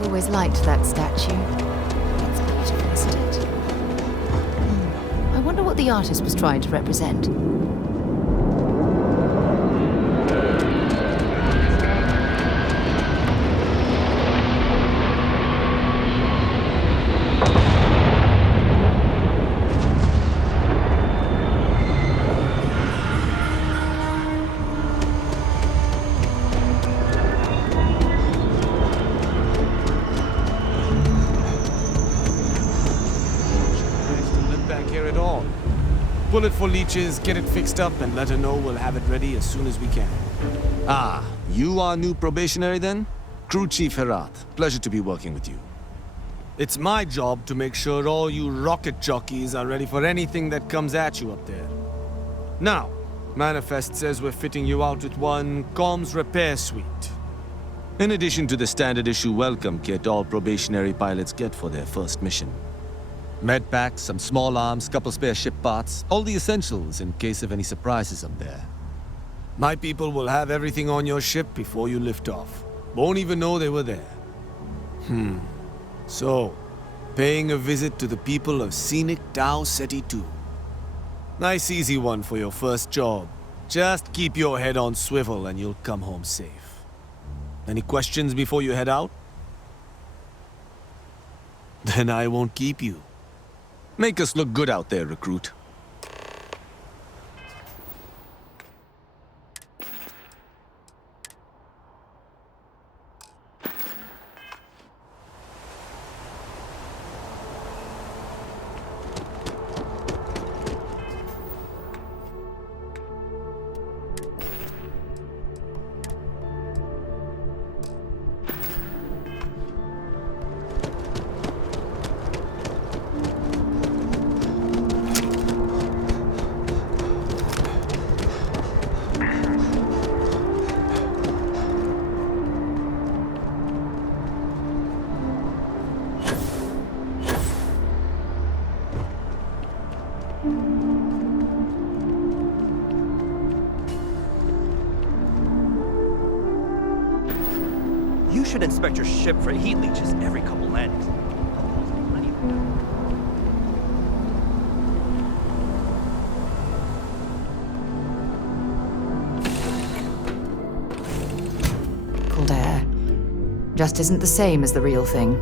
I've always liked that statue. It's beautiful, isn't it? I wonder what the artist was trying to represent. Pull it for leeches, get it fixed up, and let her know we'll have it ready as soon as we can. Ah, you are new probationary then? Crew Chief Herat. Pleasure to be working with you. It's my job to make sure all you rocket jockeys are ready for anything that comes at you up there. Now, Manifest says we're fitting you out with one comms repair suite. In addition to the standard issue welcome kit all probationary pilots get for their first mission. Med packs, some small arms, couple spare ship parts, all the essentials in case of any surprises up there. My people will have everything on your ship before you lift off. Won't even know they were there. So, paying a visit to the people of scenic Tau Ceti 2. Nice easy one for your first job. Just keep your head on swivel and you'll come home safe. Any questions before you head out? Then I won't keep you. Make us look good out there, recruit. You should inspect your ship for heat leeches every couple landings. Cold air. Just isn't the same as the real thing.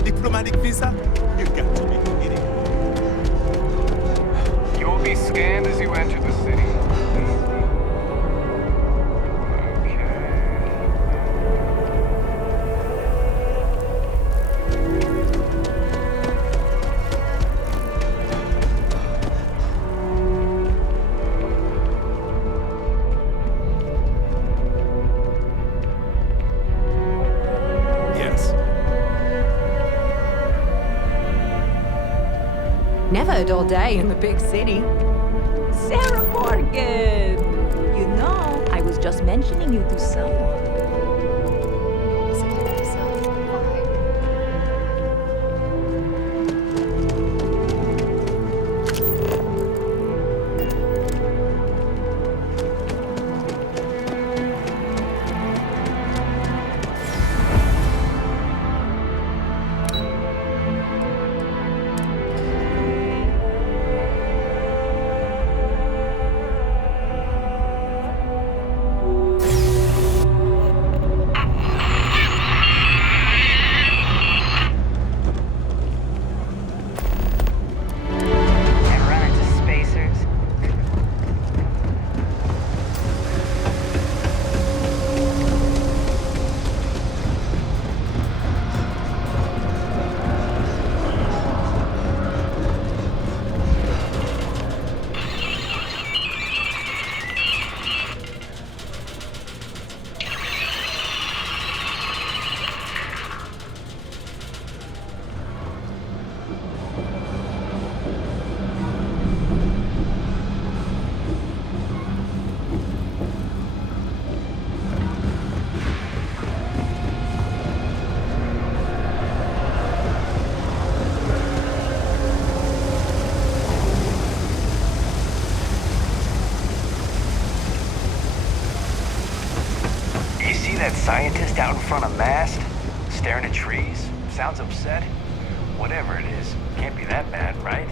a diplomatic visa? You got to be kidding. You will be scanned as you enter the city. Yes. Never a dull day in the big city. Sarah Morgan! You know, I was just mentioning you to someone. And run into spacers. You see that scientist out in front of Mast? Staring at trees? Sounds upset? Whatever it is, can't be that bad, right?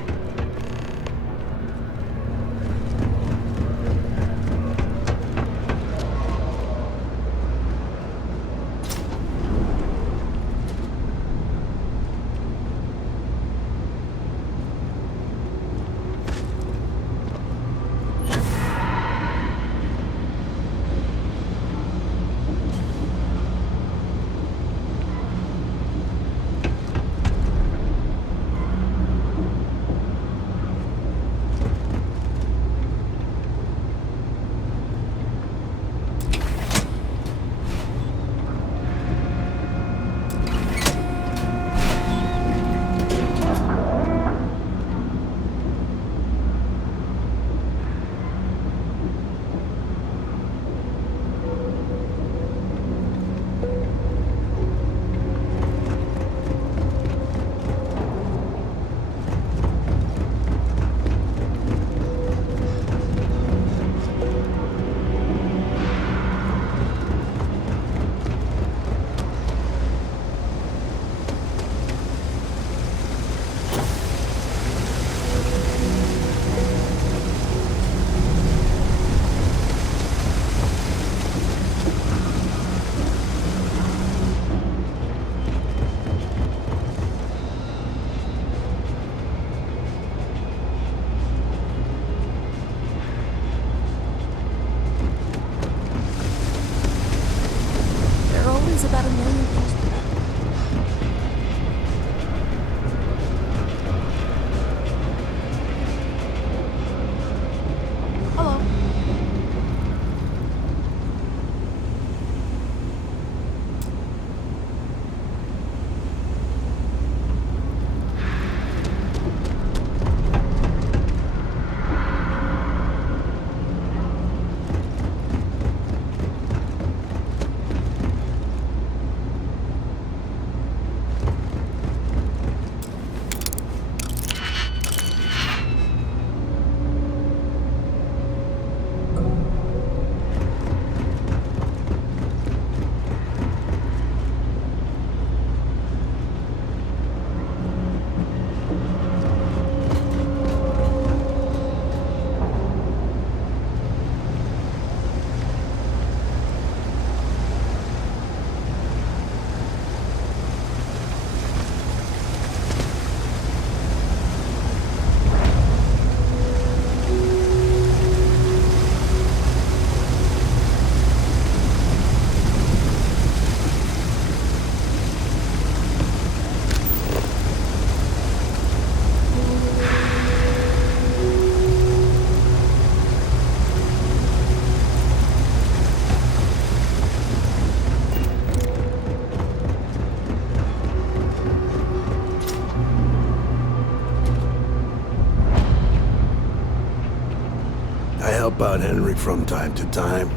about Henry from time to time.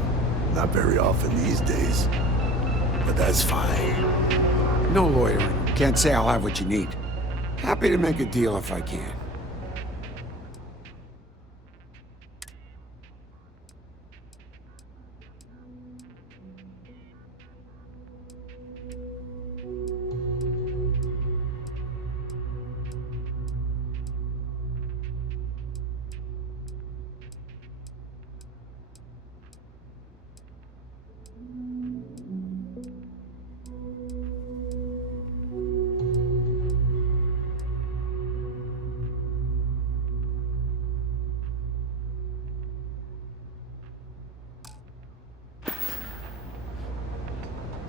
Not very often these days. But that's fine. No loitering. Can't say I'll have what you need. Happy to make a deal if I can.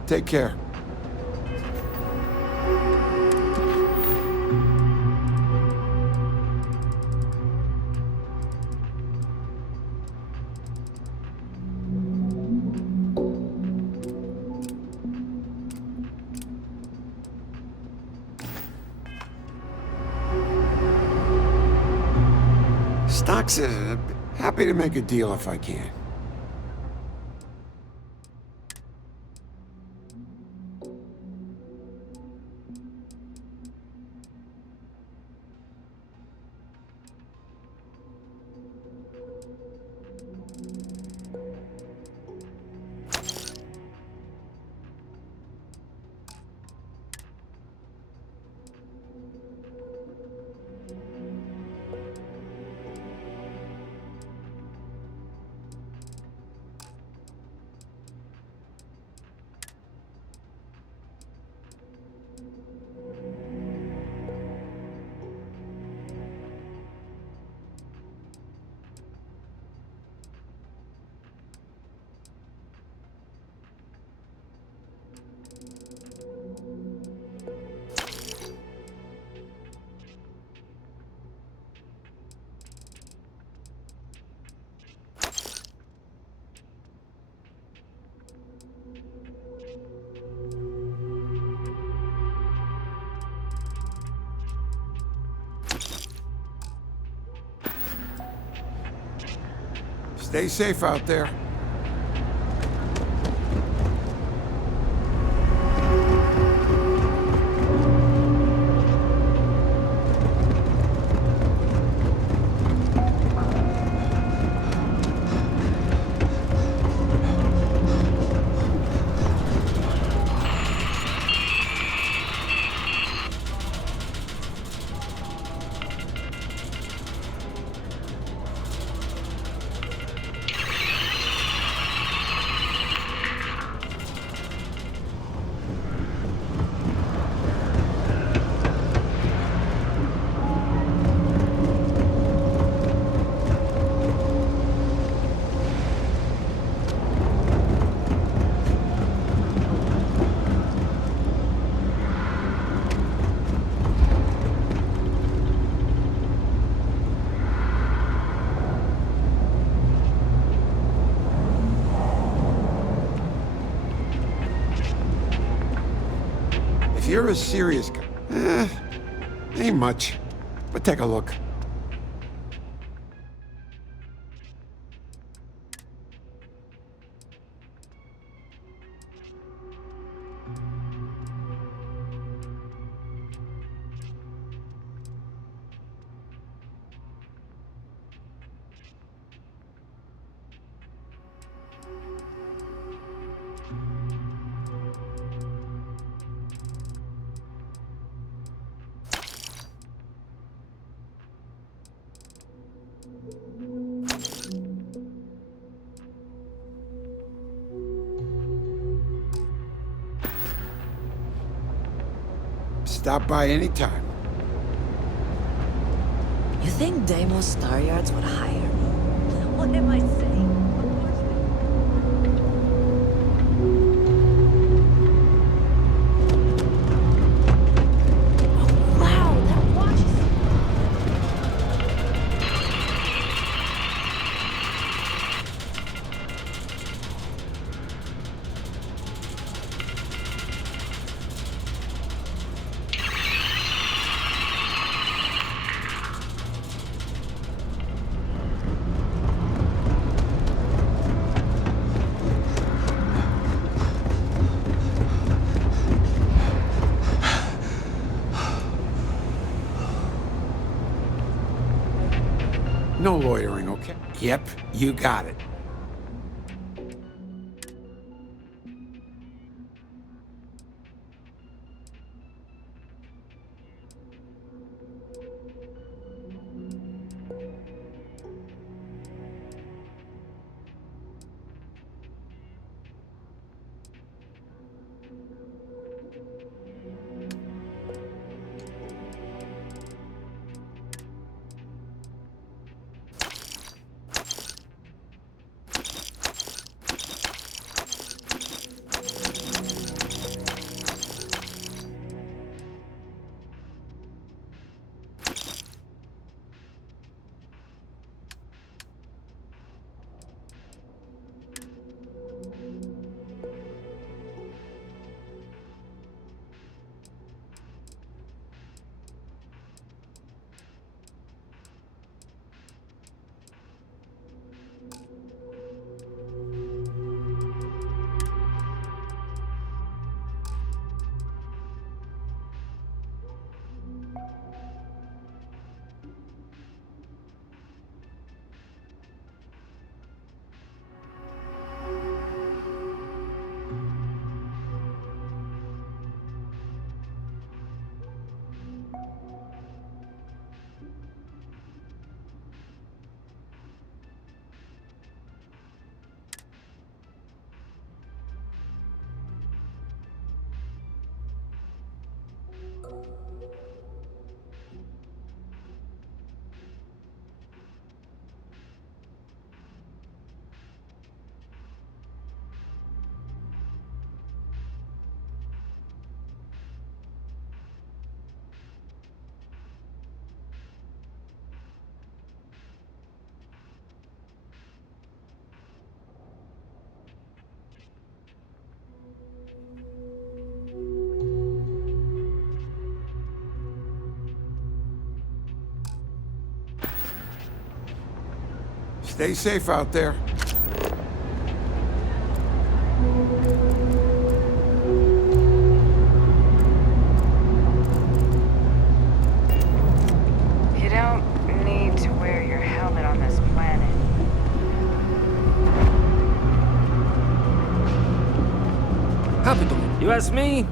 Take care. Stocks, happy to make a deal if I can. Stay safe out there. If you're a serious guy, ain't much, but take a look. Stop by anytime. You think Deimos Star Yards would hire me? What am I saying? Oh, wow, that watch is... No loitering, okay? Yep, you got it. Stay safe out there. You don't need to wear your helmet on this planet. Happy to. You ask me,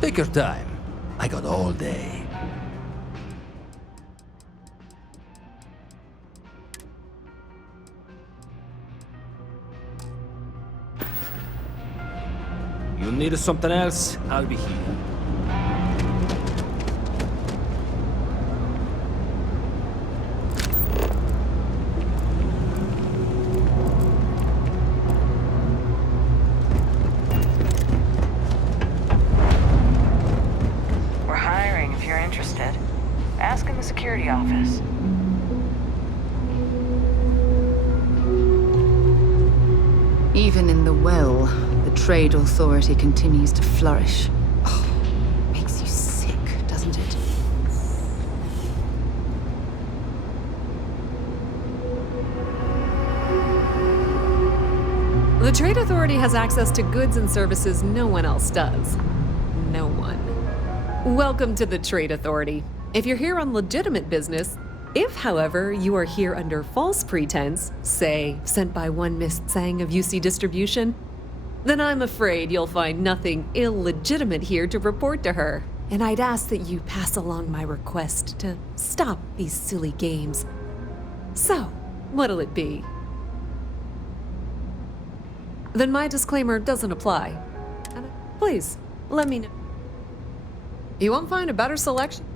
take your time. I got all day. You need something else? I'll be here. We're hiring if you're interested. Ask in the security office. Even in the well, the trade authority continues to flourish. Oh, makes you sick, doesn't it? The Trade Authority has access to goods and services no one else does. No one. Welcome to the Trade Authority. If you're here on legitimate business, if, however, you are here under false pretense, say, sent by one Miss Tsang of UC Distribution, then I'm afraid you'll find nothing illegitimate here to report to her. And I'd ask that you pass along my request to stop these silly games. So, what'll it be? Then my disclaimer doesn't apply. And please, let me know. You won't find a better selection?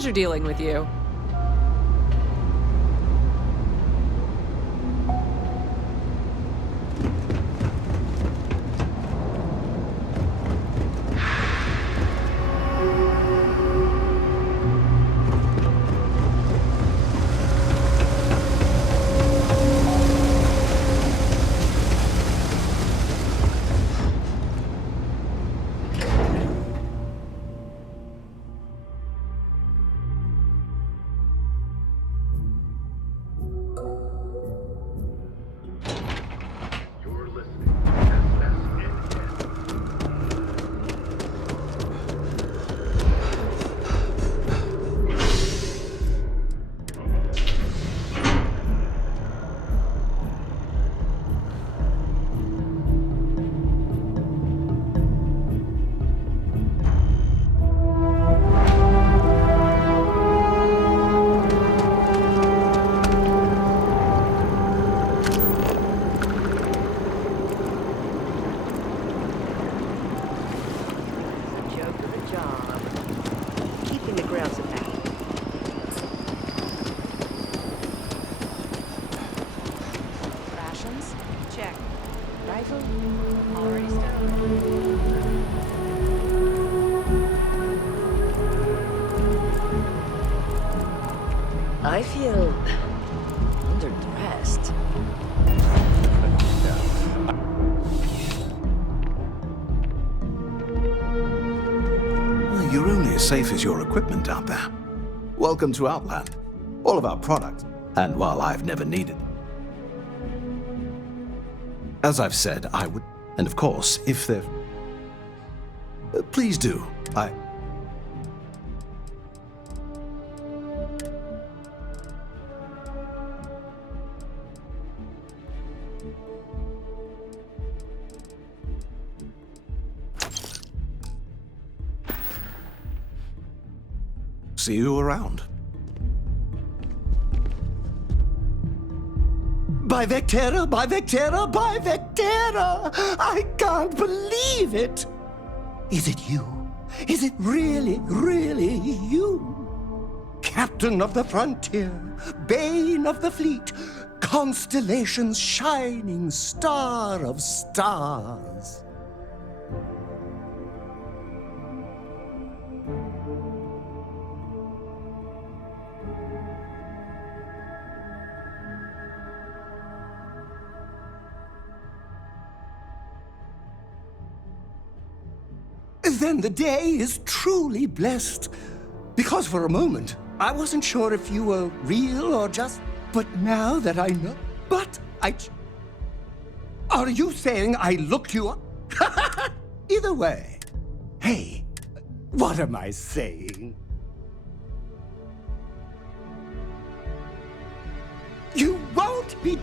Pleasure dealing with you. I feel underdressed. You're only as safe as your equipment out there. Welcome to Outland. All of our product, and while I've never needed. As I've said, I would... And of course, if there... please do. See you around. By Vectera, by Vectera, by Vectera! I can't believe it! Is it you? Is it really, really you? Captain of the frontier, bane of the fleet, constellation's shining star of stars. Then the day is truly blessed. Because for a moment, I wasn't sure if you were real or just... But now that I know... Are you saying I looked you up? Either way. Hey, what am I saying? You won't be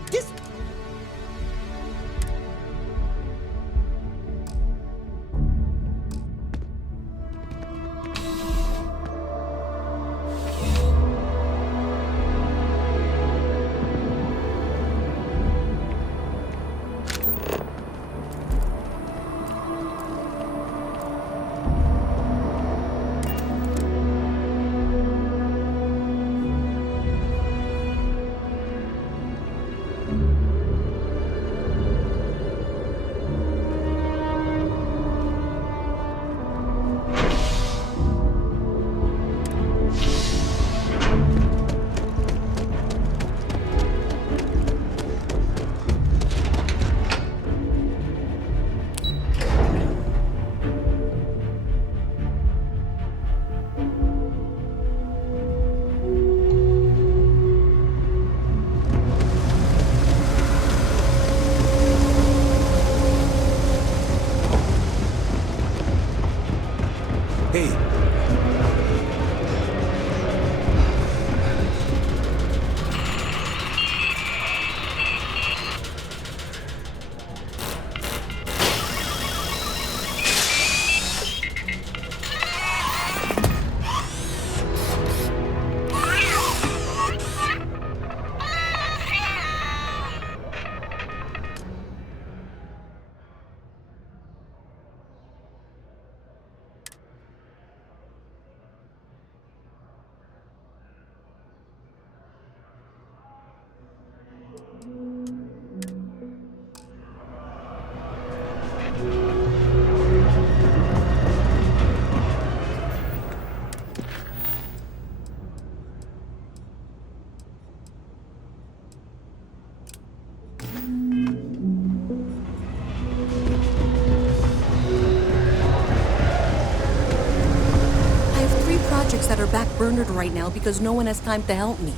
backburnered right now because no one has time to help me.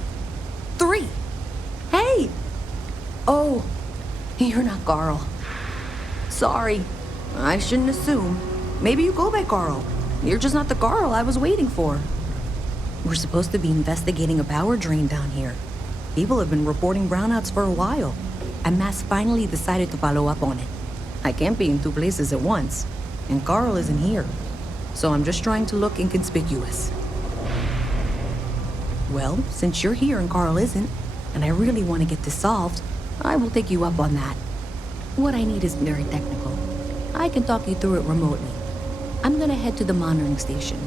3. Hey! Oh, you're not Carl. Sorry. I shouldn't assume. Maybe you go by Carl. You're just not the Carl I was waiting for. We're supposed to be investigating a power drain down here. People have been reporting brownouts for a while, and Mass finally decided to follow up on it. I can't be in 2 places at once, and Carl isn't here, so I'm just trying to look inconspicuous. Well, since you're here and Carl isn't, and I really want to get this solved, I will take you up on that. What I need isn't very technical. I can talk you through it remotely. I'm gonna head to the monitoring station.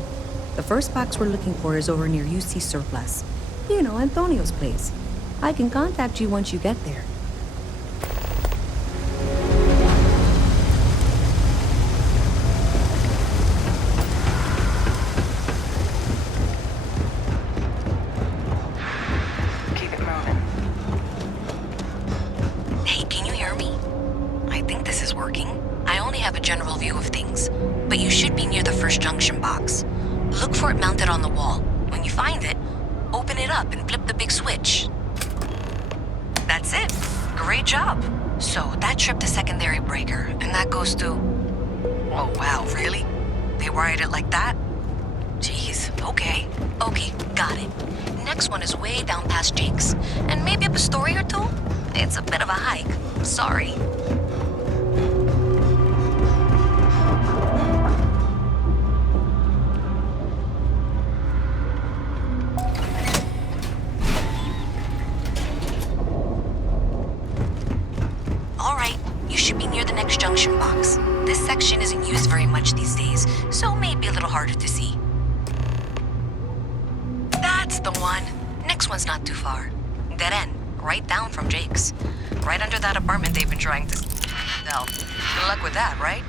The first box we're looking for is over near UC Surplus. You know, Antonio's place. I can contact you once you get there. Keep it moving. Hey, can you hear me? I think this is working. I only have a general view of things, but you should be near the first junction box. Look for it mounted on the wall. When you find it, open it up and flip the big switch. That's it. Great job. So that tripped the secondary breaker, and that goes to... Oh, wow, really? They wired it like that? Jeez, okay. Okay, got it. Next one is way down past Jake's, and maybe up a story or 2? It's a bit of a hike. Sorry. Junction box. This section isn't used very much these days, so may be a little harder to see. That's the one. Next one's not too far. Dead end, right down from Jake's. Right under that apartment they've been trying to sell. Good luck with that, right?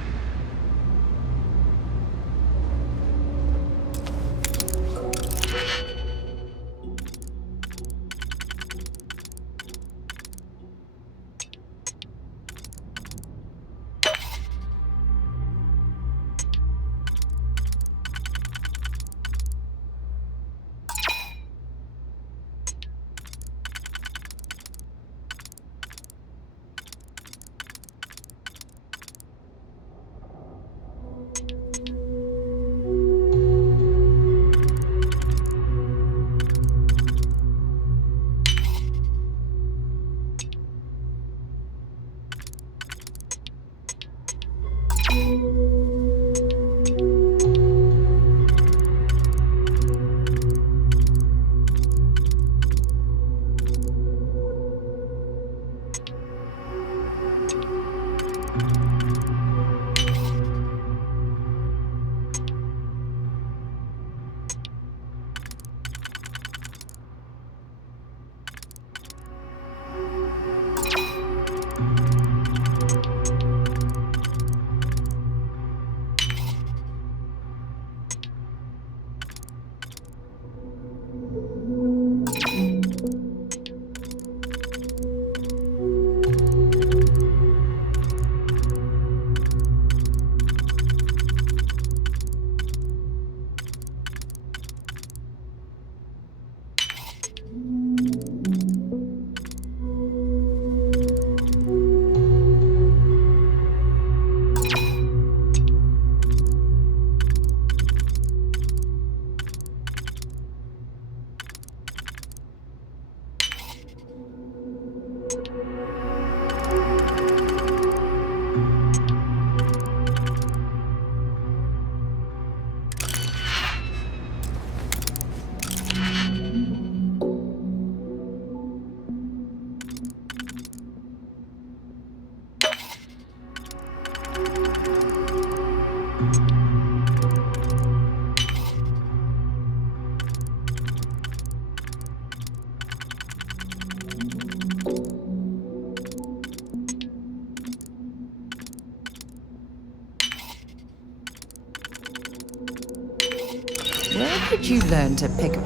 Where did you learn to pick...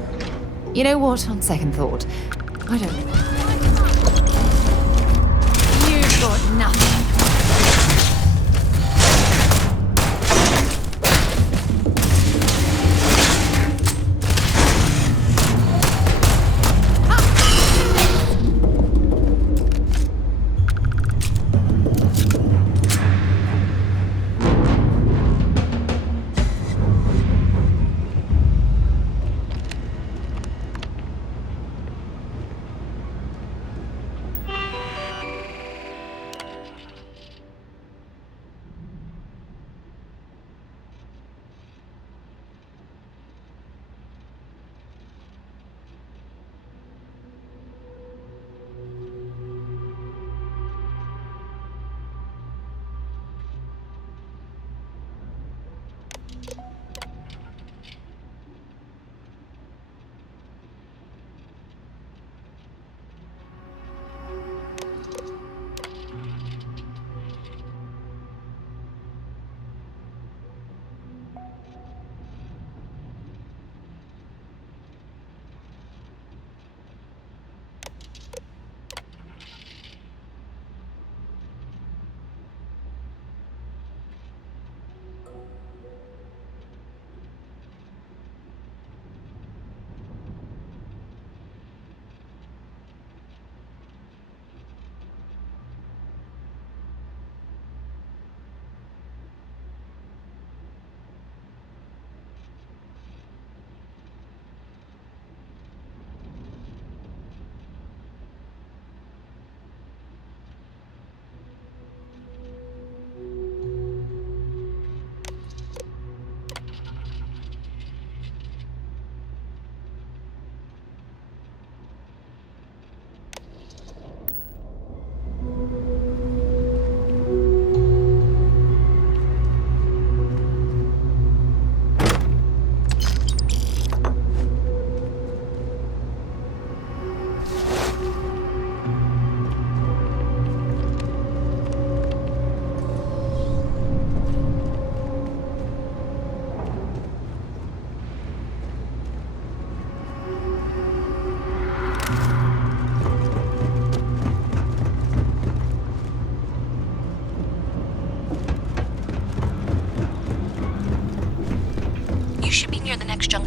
You know what, on second thought, I don't... You've got nothing.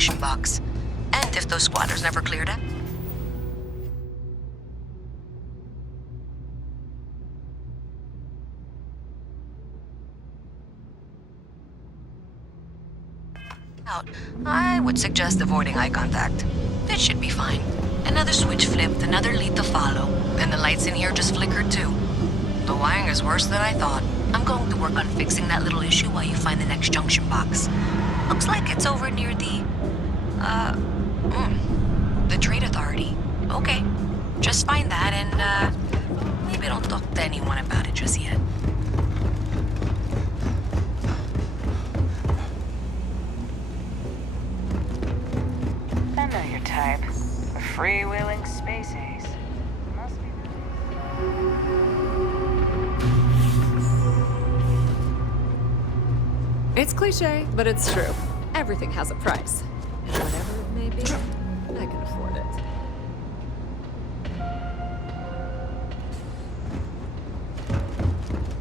junction box. And if those squatters never cleared it. I would suggest avoiding eye contact. It should be fine. Another switch flipped, another lead to follow, and the lights in here just flickered too. The wiring is worse than I thought. I'm going to work on fixing that little issue while you find the next junction box. Looks like it's over near the Trade Authority. Okay, just find that and, maybe don't talk to anyone about it just yet. I know your type. A freewheeling space ace. Must be. It's cliche, but it's true. Everything has a price. And whatever it may be, I can afford it.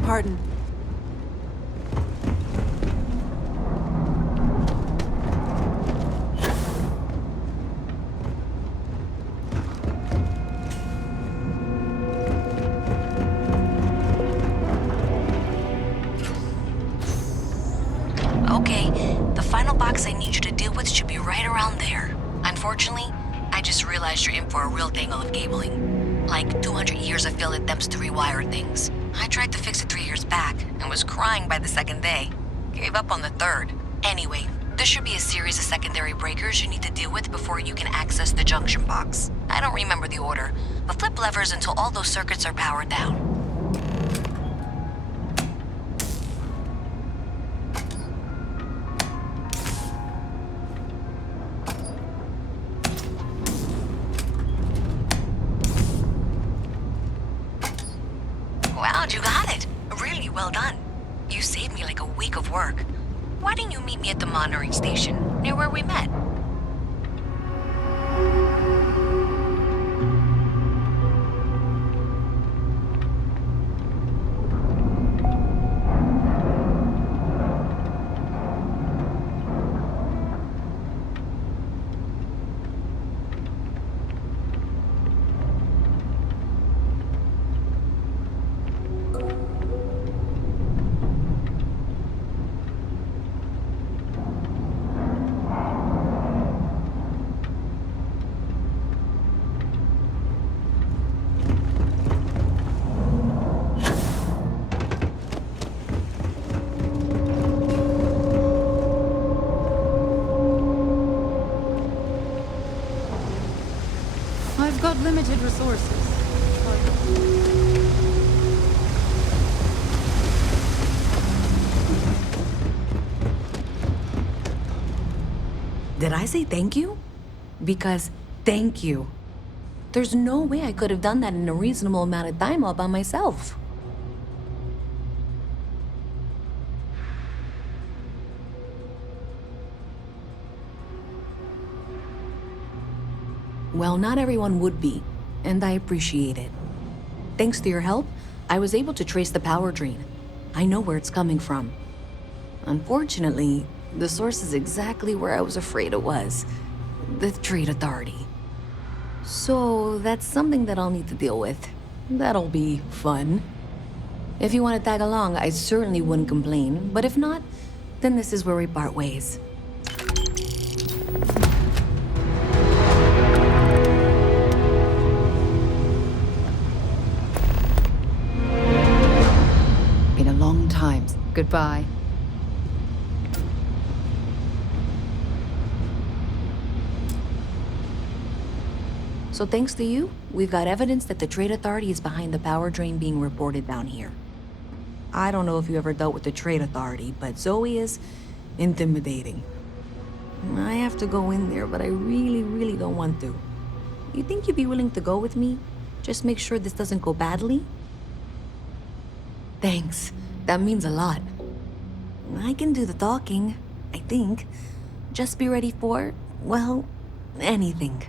Pardon. Okay, the final box I need you to deal with should be right around there. Unfortunately, I just realized you're in for a real tangle of cabling. Like 200 years of field attempts to rewire things. I tried to fix it 3 years back and was crying by the second day. Gave up on the third. Anyway, there should be a series of secondary breakers you need to deal with before you can access the junction box. I don't remember the order, but flip levers until all those circuits are powered down. Wow, you got it. Really well done. You saved me like a week of work. Why didn't you meet me at the monitoring station, near where we met? I've got limited resources. Did I say thank you? Because thank you. There's no way I could have done that in a reasonable amount of time all by myself. Well, not everyone would be, and I appreciate it. Thanks to your help, I was able to trace the power drain. I know where it's coming from. Unfortunately, the source is exactly where I was afraid it was. The Trade Authority. So that's something that I'll need to deal with. That'll be fun. If you want to tag along, I certainly wouldn't complain, but if not, then this is where we part ways. Been a long time. Goodbye. So thanks to you, we've got evidence that the Trade Authority is behind the power drain being reported down here. I don't know if you ever dealt with the Trade Authority, but Zoe is intimidating. I have to go in there, but I really don't want to. You think you'd be willing to go with me? Just make sure this doesn't go badly? Thanks. That means a lot. I can do the talking, I think. Just be ready for, well, anything.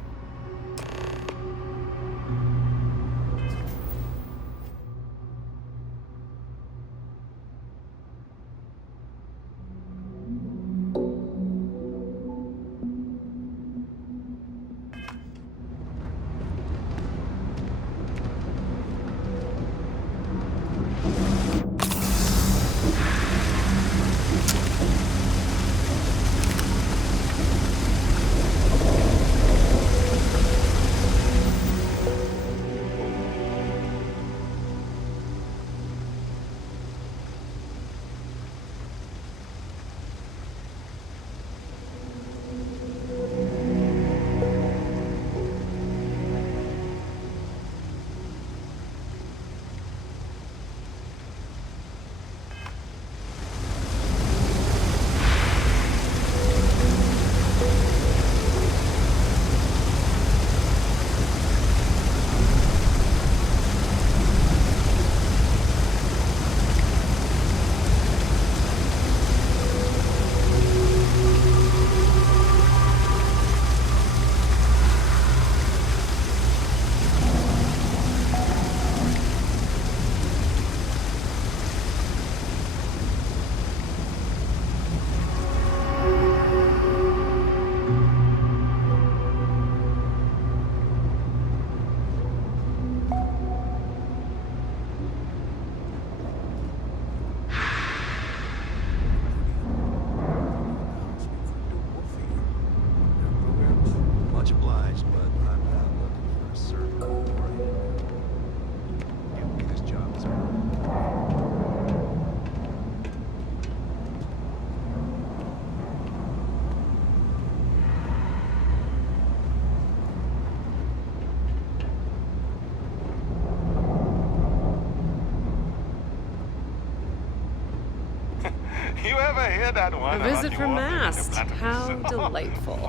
You ever hear that one? A visit from Mast. How delightful.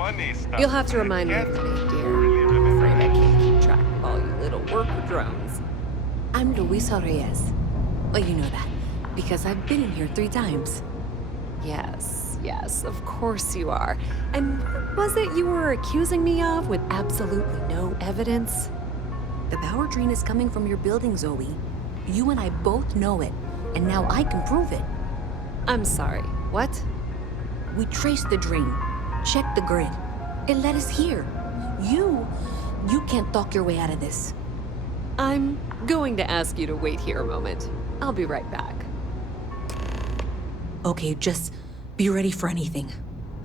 You'll have to remind me of the name, dear. I'm afraid I can't keep track of all you little worker drones. I'm Luisa Reyes. Well, you know that, because I've been in here 3 times. Yes, of course you are. And what was it you were accusing me of with absolutely no evidence? The power drain is coming from your building, Zoe. You and I both know it, and now I can prove it. I'm sorry, what? We traced the drain, checked the grid. It led us here. You can't talk your way out of this. I'm going to ask you to wait here a moment. I'll be right back. Okay, just be ready for anything.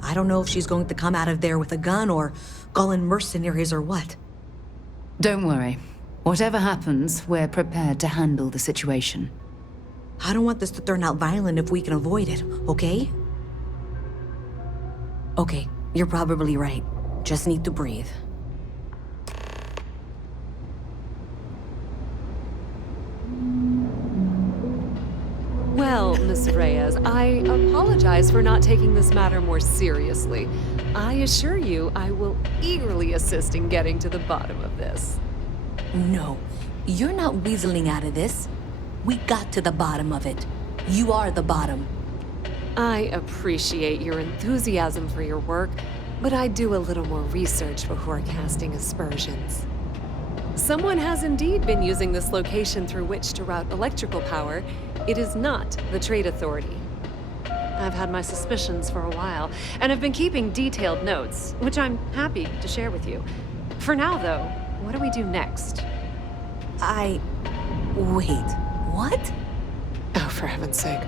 I don't know if she's going to come out of there with a gun or call in mercenaries or what. Don't worry. Whatever happens, we're prepared to handle the situation. I don't want this to turn out violent if we can avoid it, okay? Okay, you're probably right. Just need to breathe. Well, Miss Reyes, I apologize for not taking this matter more seriously. I assure you I will eagerly assist in getting to the bottom of this. No, you're not weaseling out of this. We got to the bottom of it. You are the bottom. I appreciate your enthusiasm for your work, but I do a little more research before casting aspersions. Someone has indeed been using this location through which to route electrical power. It is not the Trade Authority. I've had my suspicions for a while, and have been keeping detailed notes, which I'm happy to share with you. For now, though, what do we do next? Wait, what? Oh, for heaven's sake.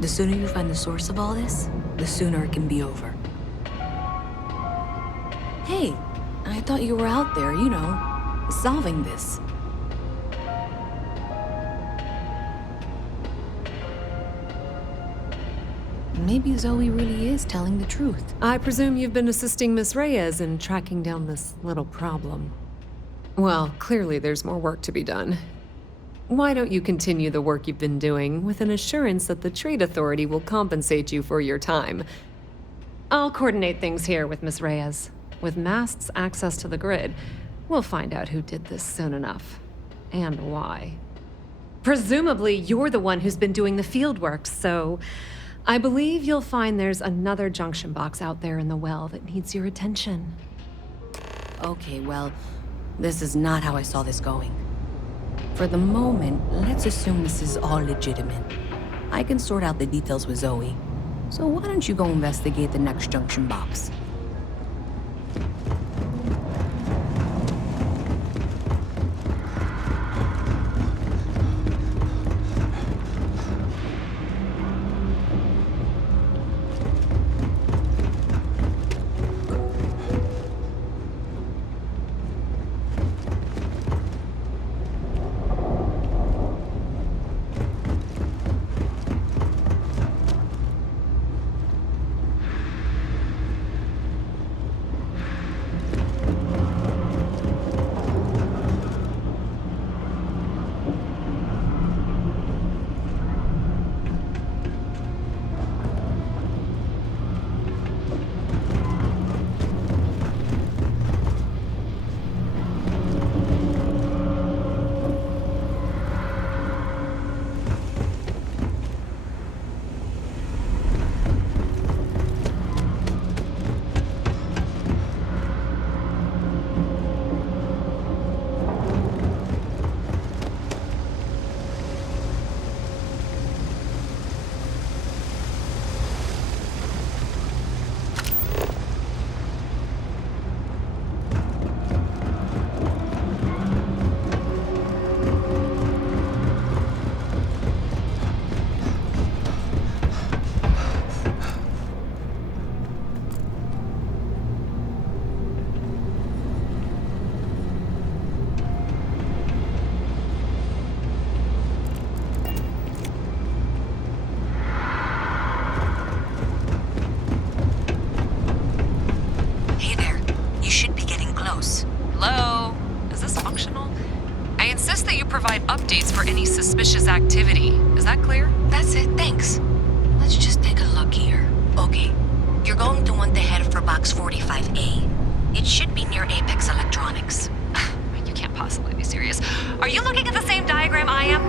The sooner you find the source of all this, the sooner it can be over. Hey, I thought you were out there, you know, solving this. Maybe Zoe really is telling the truth. I presume you've been assisting Miss Reyes in tracking down this little problem. Well, clearly there's more work to be done. Why don't you continue the work you've been doing with an assurance that the Trade Authority will compensate you for your time? I'll coordinate things here with Miss Reyes. With Mast's access to the grid, we'll find out who did this soon enough. And why. Presumably, you're the one who's been doing the field work, so I believe you'll find there's another junction box out there in the well that needs your attention. Okay, well, this is not how I saw this going. For the moment, let's assume this is all legitimate. I can sort out the details with Zoe. So why don't you go investigate the next junction box? suspicious activity. Is that clear? That's it, thanks. Let's just take a look here. Okay, you're going to want to head for box 45A. It should be near Apex Electronics. You can't possibly be serious. Are you looking at the same diagram I am?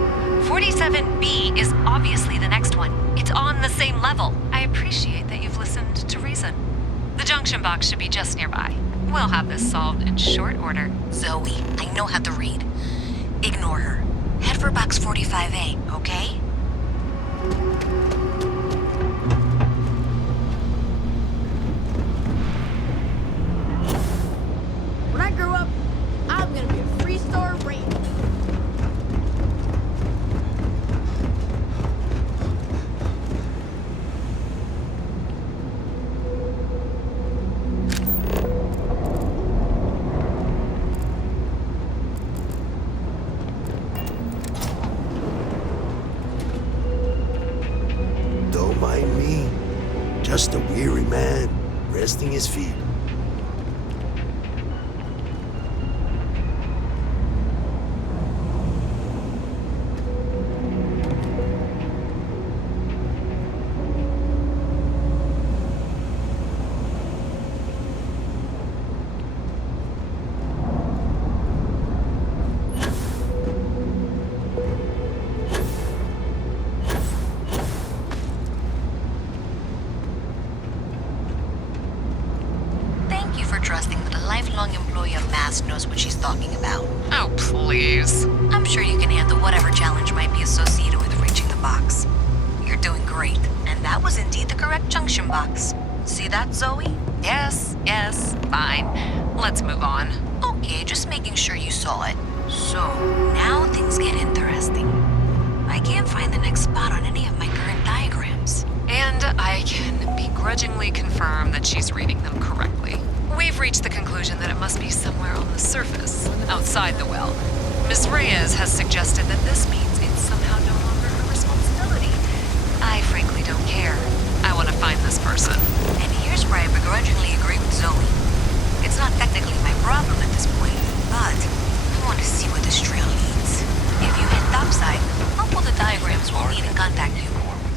47B is obviously the next one. It's on the same level. I appreciate that you've listened to reason. The junction box should be just nearby. We'll have this solved in short order. Zoe, I know how to read. Ignore her. Head for box 45A, okay? When I grow up, I'm gonna be a three-star ranger. Don't mind me. Just a weary man, resting his feet. Thank you for trusting that a lifelong employee of MAST knows what she's talking about. Oh, please. I'm sure you can handle whatever challenge might be associated with reaching the box. You're doing great, and that was indeed the correct junction box. See that, Zoe? Yes, fine. Let's move on. Okay, just making sure you saw it. So, now things get interesting. I can't find the next spot on any of my current diagrams. And I can begrudgingly confirm that she's reading them correctly. We've reached the conclusion that it must be somewhere on the surface, outside the well. Miss Reyes has suggested that this means it's somehow no longer her responsibility. I frankly don't care. I want to find this person. And here's where I begrudgingly agree with Zoe. It's not technically my problem at this point, but I want to see where this trail leads. If you head topside, I'll pull the diagrams we'll need and contact you.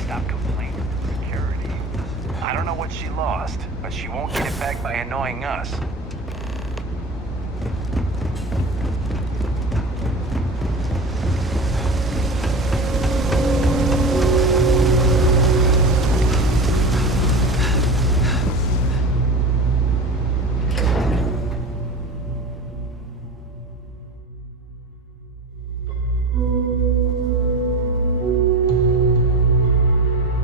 Stop complaining to security. I don't know what she lost, but she won't get it back by annoying us.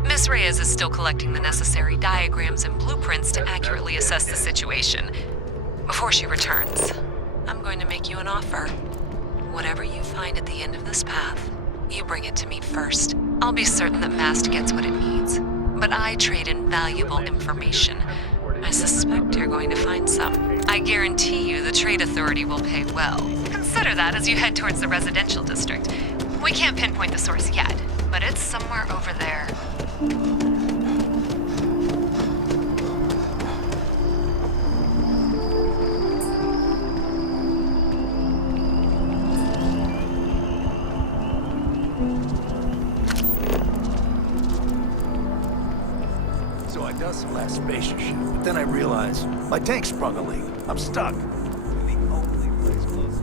Miss Reyes is still collecting the necessary diagrams and blueprints to accurately assess the situation. Before she returns, I'm going to make you an offer. Whatever you find at the end of this path, you bring it to me first. I'll be certain that MAST gets what it needs, but I trade in valuable information. I suspect you're going to find some. I guarantee you the Trade Authority will pay well. Consider that as you head towards the residential district. We can't pinpoint the source yet, but it's somewhere over there. So I dust some last spacer shit, but then I realized my tank sprung a leak. I'm stuck. The only place close.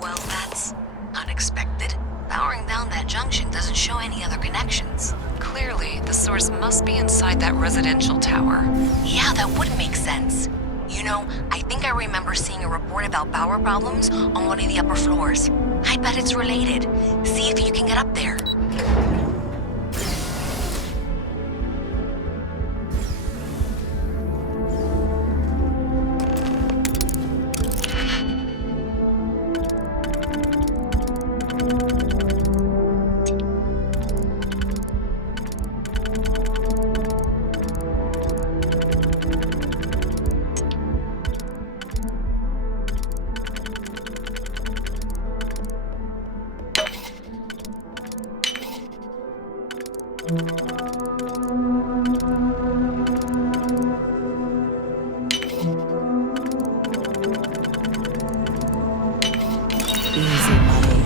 Well, that's unexpected. Powering down that junction doesn't show any other connections. Clearly, the source must be inside that residential tower. Yeah, that would make sense. You know, I think I remember seeing a report about power problems on one of the upper floors. I bet it's related. See if you can get up there. Easy money.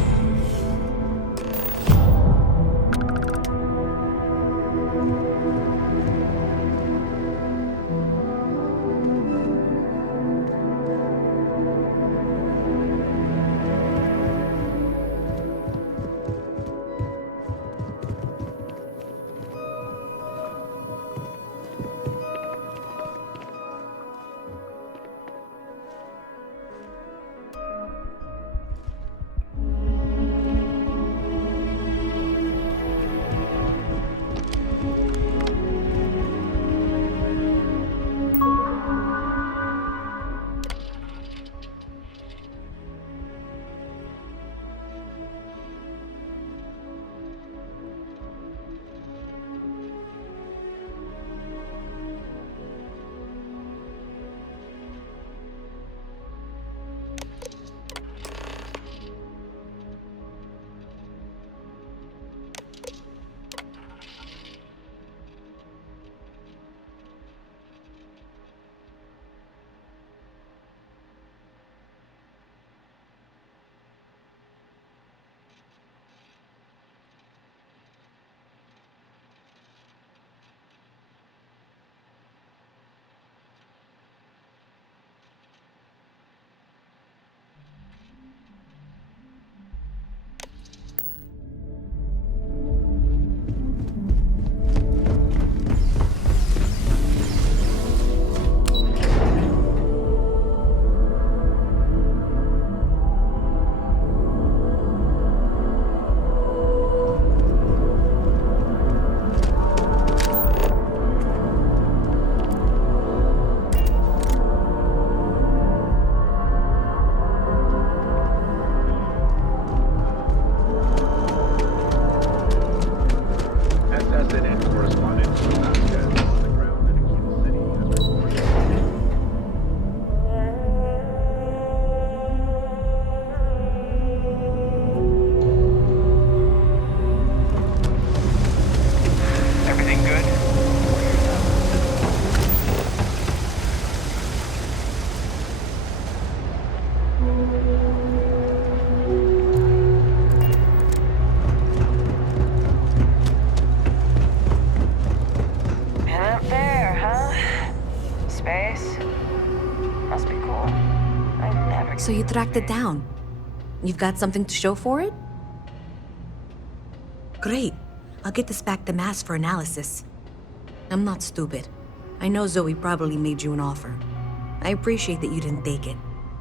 So you tracked it down. You've got something to show for it? Great. I'll get this back to Mass for analysis. I'm not stupid. I know Zoe probably made you an offer. I appreciate that you didn't take it.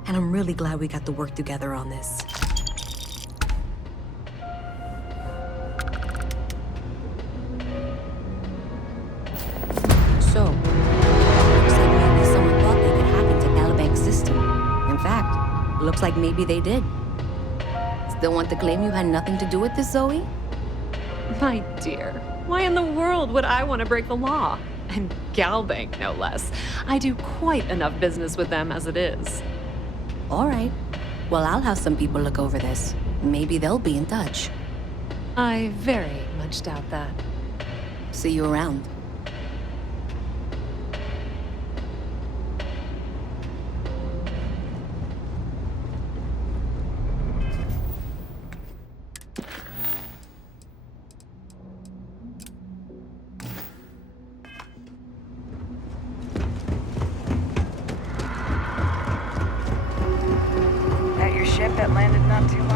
And I'm really glad we got to work together on this. So, looks like maybe someone thought they could hack into Calibanc's system. In fact, looks like maybe they did. Still want to claim you had nothing to do with this, Zoe? My dear, why in the world would I want to break the law? And Galbank, no less. I do quite enough business with them as it is. All right. Well, I'll have some people look over this. Maybe they'll be in touch. I very much doubt that. See you around. That your ship that landed not too long